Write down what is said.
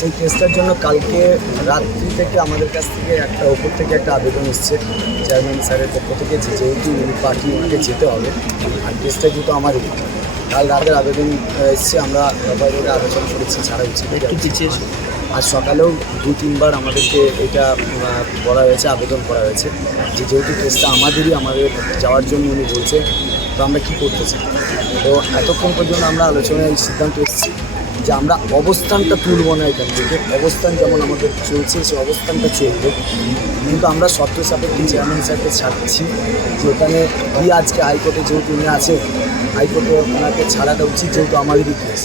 সেই কেসটার জন্য কালকে রাত্রি থেকে আমাদের কাছ থেকে ওপর থেকে একটা আবেদন এসছে চেয়ারম্যান স্যারের পক্ষ থেকে, যেহেতু উনি পার্টি ওনাকে যেতে হবে আর কেসটা যেহেতু আমারই, কাল রাতের আবেদন এসছে। আমরা সবাই ওরা আলোচনা করেছি, ছাড়া উচিত আর সকালেও 2-3বার আমাদেরকে এটা বলা হয়েছে, আবেদন করা হয়েছে যে যেহেতু কেসটা আমাদের যাওয়ার জন্য উনি বলছে, তো আমরা কী করতে চাই। তো এতক্ষণ পর্যন্ত আমরা আলোচনায় সিদ্ধান্ত এসেছি যে আমরা অবস্থানটা তুলব না এখান থেকে, অবস্থান যেমন আমাদের চলছে সেই অবস্থানটা চলবে, কিন্তু আমরা শর্ত সাপেক্ষে চেয়ারম্যান স্যারকে ছাড়ছি যে ওখানে কি আজকে হাইকোর্টে যেহেতু উনি আছে, হাইকোর্টে ওনাকে ছাড়াটা উচিত, যেহেতু আমাদেরই কেস।